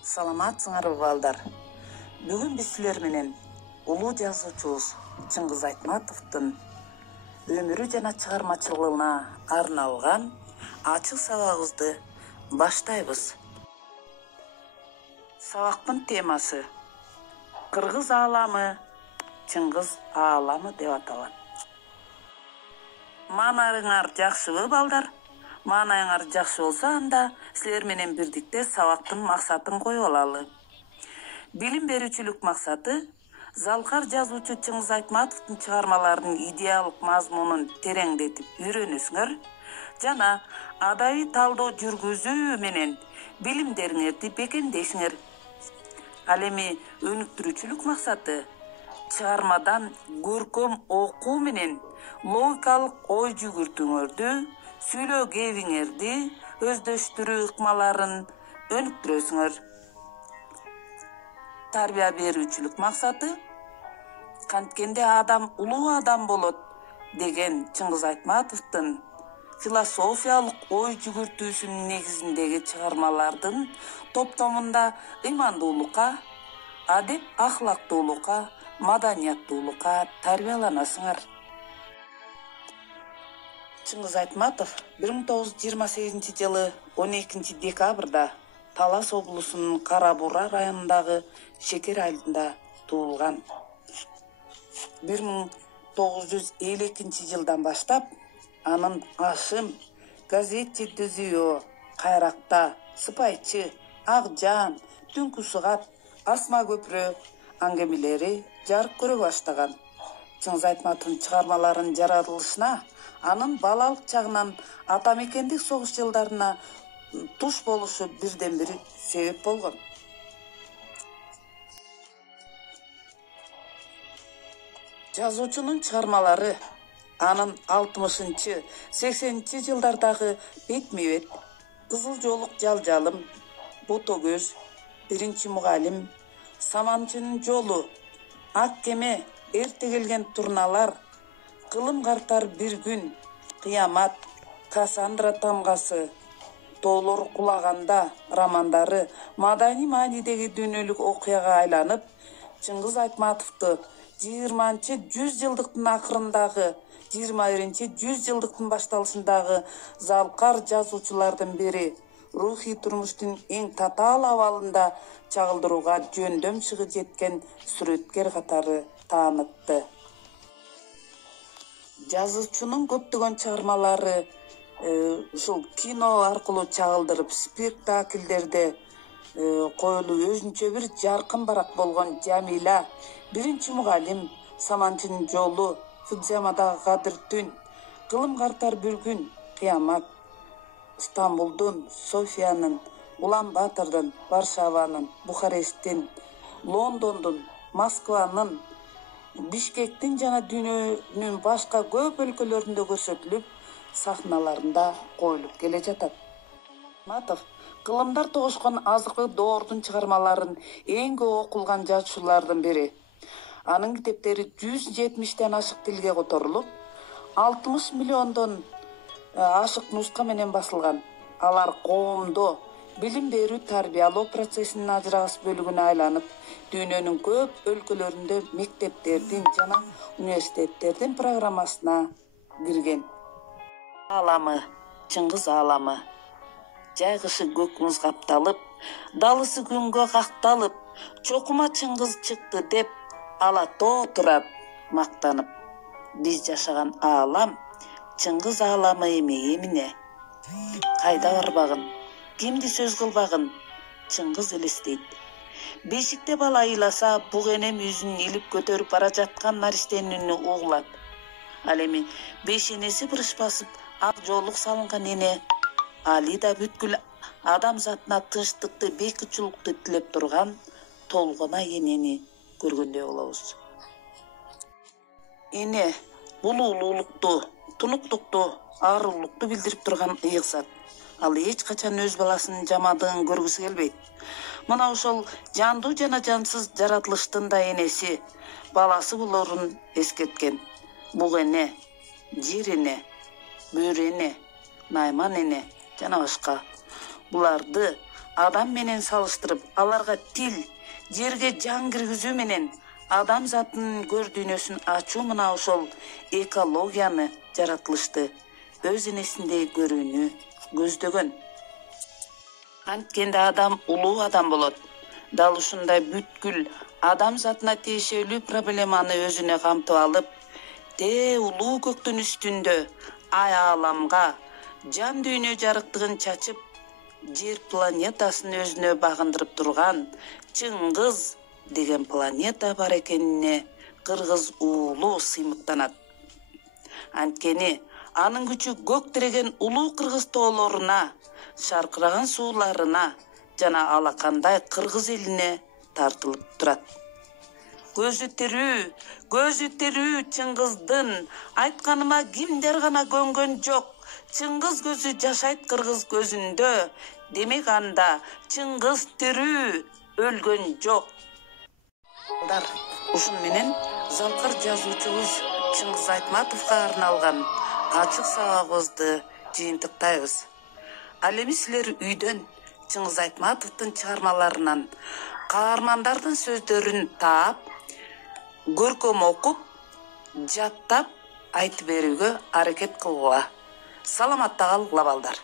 Саламатсыңарбы балдар. Бүгүн биз силер менен улуу жазуучубуз Чыңгыз Айтматовдун өмүрү жана чыгармачылыгына арналган ачык сабагыбызды баштайбыз. Сабактын темасы Кыргыз ааламы, Чыңгыз ааламы деп аталат. Маанайыңар жакшыбы балдар? Маанайыңар жакшы болсо, анда силер менен бирдикте сабактын максатын коюп алалы. Билим берүүчүлүк максаты залкар жазуучу Чыңгыз Айтматовдун чыгармаларынын идеялык мазмунун тереңдетип үйрөнүсүңөр жана адабий талдоо жүргүзүү менен билимдериңерди бекемдешиңер. Ал эми өнүктүрүүчүлүк максаты чыгармадан көркөм окуу менен логикалык ой жүгүртүүңөрдү, сүйлөө кебиңерди өздөштүрүү ыкмаларын өнүктүрөсүңөр. Тарбия берүүчүлүк максаты канткенде адам улуу адам болот деген Чыңгыз Айтматовдун философиялык ой жүгүртүүсүнүн негизиндеги чыгармалардын топтомунда ыймандуулукка, адеп ахлактуулукка, маданияттуулукка тарбияланасыңар. Чыңгыз Айтматов 1928 жылы 12 декабрда Талас облусунун Кара Бура районундагы Шекер айылында туулган. 1952 жылдан баштап анын Ашым, Газетчи Дүзүйө, Кайракта, Сыпайчы, Ак Жаан, Түнкү Сугат, Асма Көпүрө аңгемелери жарык көрө баштаган. Чыңгыз Айтматовдун чыгармаларынын жаралышына анын балалык чагынан ата мекендик согуш жылдарына туш болушу бирден бири себеп болгон. Жазуучунун чыгармалары анын 60-80 жылдардагы Бетме-бет, Кызыл жолук жалжалым, Ботогөз, Биринчи мугалим, Саманчынын жолу, Ак кеме, Эрте келген турналар, Кылым картар бир күн, Кыямат, Кассандра тамгасы, Тоолор кулаганда романдары маданий маанидеги дүйнөлүк окуяга айланып, Чыңгыз Айтматовду 20-100 жылдыктын акырындагы, 21-100 жылдыктын башталышындагы залкар жазуучулардын бири, рухий турмуштун эң татаал абалында чагылдырууга жөндөм чыгы жеткен сүрөткер катары таанытты. Жазуучунун көптөгөн чыгармалары ушул кино аркылуу чагылдырып, спектакльдерде коюлуп өзүнчө бир жаркын барак болгон Жамиля, Биринчи мугалим, Саманчынын жолу, Фудзиямадагы кадыр түн, Кылым картар бир күн, Кыямат, Стамбулдун, Софиянын, Улан-Батырдын, Варшаванын, Бухаресттин, Лондондун, Москванын, Бишкектин жана дүйнөнүн башка көп өлкөлөрүндө көрсөтүлүп, сахналарында коюлуп келе жатат. Айтматов кылымдар тогушкон Азыркы доордун чыгармаларын эң көп окулган жазуучулардын бири. Анын китептери 170ден ашык тилге которулуп, 60 миллиондон ашык нуска менен басылган. Алар коомдо билим берүү тарбиялоо процессинин ажырагыс бөлүгүнө айланып, дүйнөнүн көп өлкөлөрүндө мектептердин жана университеттердин программасына кирген. Ааламы, Чыңгыз ааламы. Жайгышы көк муз капталып, далысы күнгө какталып, чокума Чыңгыз чыкты деп ала тоо турат мактанып. Биз жашаган аалам Чыңгыз ааламы эмне? Кайда барбагын, кимди сөз кылбагын Чыңгыз элестейт. Бешикте бала ыйласа, буг энем үзүн илип көтөрүп бара жаткан нариштенин үнү угулат. Ал эми бешенеси бырыш басып, ак жоолук салынган эне али да бүткүл адамзатына тынчтыкты, бейкучулукту тилеп турган толгона энени көргөндөй болобуз. Эне бул улуулукту, тунуктукту, аарулукту билдирип турган ыйык зат. Ал эч качан өз баласынын жамандыгын көргүсү келбейт. Мына ошол жандуу жана жансыз жаратылыштын да энеси, баласы болорун эскерткен. Буг эне, жер эне, бөрү эне, найман эне жана башка. Буларды адам менен салыштырып, аларга тил, жерге жан киргизүү менен адам затынын көр дүйнөсүн ачуу мына ошол экологияны жаратылышты өз энесиндей көрүүнү көздөгөн. Анткенде адам улуу адам болот. Дал ушундай бүткүл адам затына тиешелүү проблеманы өзүнө камтып алып, улуу көктүн үстүндө ай ааламга жан дүйнө жарыктыгын чачып, жер планетасын өзүнө багындырып турган Чыңгыз деген планета бар экенине кыргыз уулу сыймыктанат. Анткени анын күчү көк тиреген улуу кыргыз тоолоруна, шаркыраган сууларына жана алакандай кыргыз элине тартылып турат. Көзү тирүү Чыңгыздын айтканыма кимдер гана көнгөн жок. Чыңгыз көзү жашайт кыргыз көзүндө. Демек анда Чыңгыз тирүү, өлгөн жок. Ушун менен залкар жазуучубуз Чыңгыз Айтматовго арналган ачык сабагыбызды жыйынтыктайбыз. Ал эми силер үйдөн Чыңгыз Айтматовдун чыгармаларынан каармандардын сөздөрүн таап, көркөм окуп, жаттап айтып берүүгө аракет кылгыла. Саламатта калгыла балдар.